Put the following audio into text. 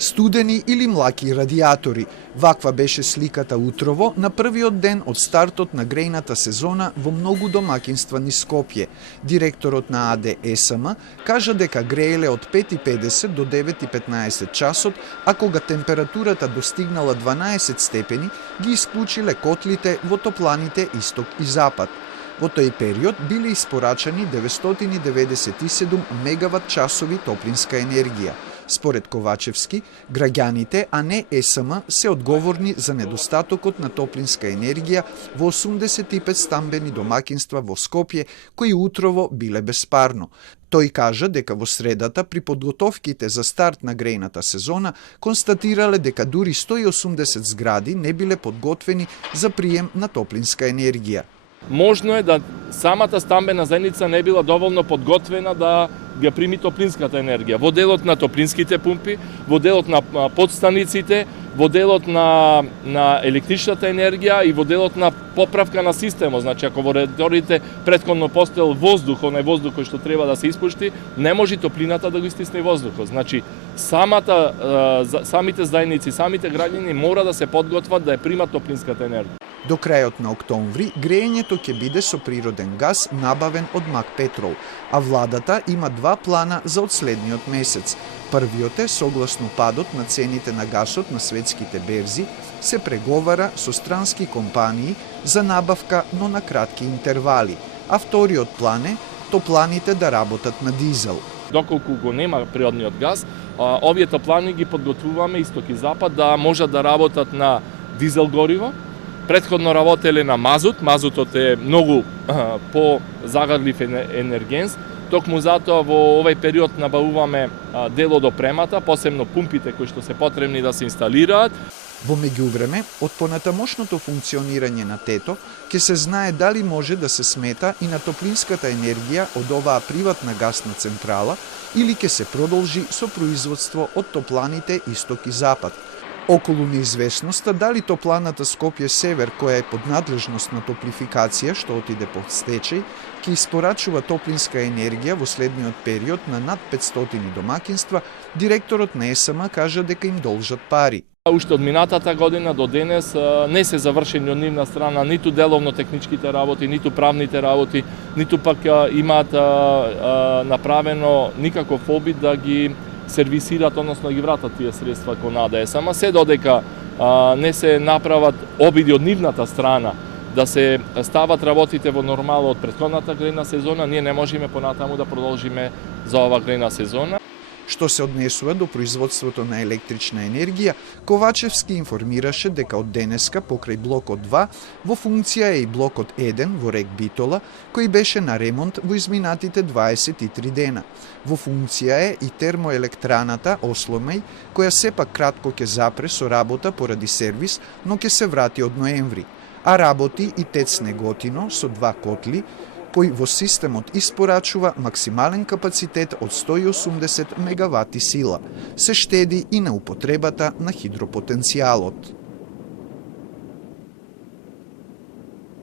Студени или млаки радиатори. Ваква беше сликата утрово на првиот ден од стартот на грејната сезона во многу домакинства низ Скопје. Директорот на АД ЕСМ кажа дека грееле од 5:50 до 9:15 часот, а кога температурата достигнала 12 степени, ги исклучиле котлите во топланите Исток и Запад. Во тој период биле испорачани 997 мегават часови топлинска енергија. Според Ковачевски, граѓаните, а не ЕСМ, се одговорни за недостатокот на топлинска енергија во 85 стамбени домакинства во Скопје, кои утрово биле без парно. Тој кажа дека во средата, при подготовките за старт на грејната сезона, констатирале дека дури 180 згради не биле подготвени за прием на топлинска енергија. Можно е да самата стамбена заедница не била доволно подготвена да ја прими топлинската енергија. Во делот на топлинските пумпи, во делот на подстаниците, во делот на електричната енергија и во делот на поправка на системот. Значи, ако во радиаторите претходно постоел воздух, онај воздух кој што треба да се испушти, не може топлината да го истисне воздухот. Значи, самите заедници, самите граѓани мора да се подготват да ја примат топлинската енергија. До крајот на октомври, грејењето ќе биде со природен газ набавен од МАК Петрол, а владата има два плана за одследниот месец. Првиот е, согласно падот на цените на гасот на светските берзи, се преговара со странски компании за набавка, но на кратки интервали. А вториот план е, топланите да работат на дизел. Доколку го нема природниот газ, овие топлани ги подготвуваме Исток и Запад да можат да работат на дизел гориво. Претходно работеле на мазут. Мазутот е многу по-загадлив енергенс. Токму затоа во овој период набавуваме дел од опремата, посебно пумпите кои што се потребни да се инсталираат. Во меѓувреме, од понатамошното функционирање на ТЕТО, ќе се знае дали може да се смета и на топлинската енергија од оваа приватна гасна централа или ќе се продолжи со производство од топланите Исток и Запад. Околу неизвестноста дали топланата Скопје Север, која е под надлежност на топлификација, што отиде под стечај, ќе испорачува топлинска енергија во следниот период на над 500 домакинства, директорот на ЕСМ кажа дека им должат пари. Уште од минатата година до денес не се завршени од нивна страна ниту деловно техничките работи, ниту правните работи, ниту пак имаат направено никаков обид да ги сервисират, односно да ги вратат тие средства кон АДС. Ама се додека не се направат обиди од нивната страна да се стават работите во нормала од претходната грејна сезона, ние не можеме понатаму да продолжиме за ова грејна сезона. Што се однесува до производството на електрична енергија, Ковачевски информираше дека од денеска покрај блокот 2 во функција е и блокот 1 во Рек Битола, кој беше на ремонт во изминатите 23 дена. Во функција е и термоелектраната Осломеј, која сепак кратко ќе запре со работа поради сервис, но ќе се врати од ноември. А работи и ТЕЦ Неготино со два котли, кој во системот испорачува максимален капацитет од 180 мегавати сила. Се штеди и на употребата на хидропотенцијалот.